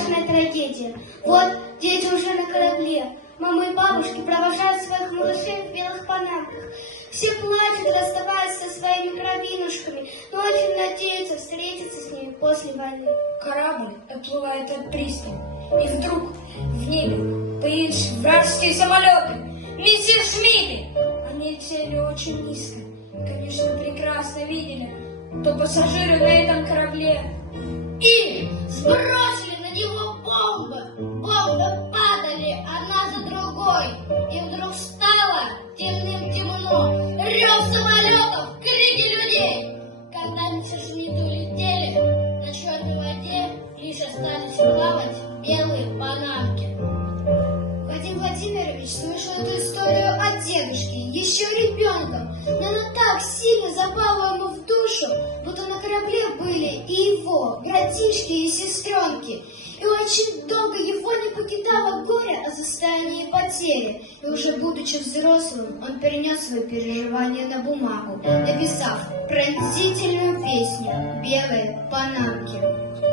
страшная трагедия. Вот дети уже на корабле. Мамы и бабушки провожают своих малышей в белых панамках. Все плачут, расставаясь со своими кровинушками, но очень надеются встретиться с ними после войны. Корабль отплывает от пристани, и вдруг в небе появились вражеские самолеты. Миссис Шмидт! Они летели очень низко. Конечно, прекрасно видели, кто пассажиры на этом корабле. И сбросили на него бомбы. Бомбы падали одна за другой. И вдруг стало темным-темно. Рев самолетов, крики людей. Когда миссис Шмидт улетели, на черной воде лишь остались плавать белые панамки. Вадим Владимирович слышал эту историю от дедушки, еще ребенком, но она так сильно запала ему в душу, будто на корабле были и его братишки и сестренки. И очень долго его не покидало горе о состоянии потери. И уже будучи взрослым, он перенес свои переживания на бумагу, написав пронзительную песню «Белые панамки».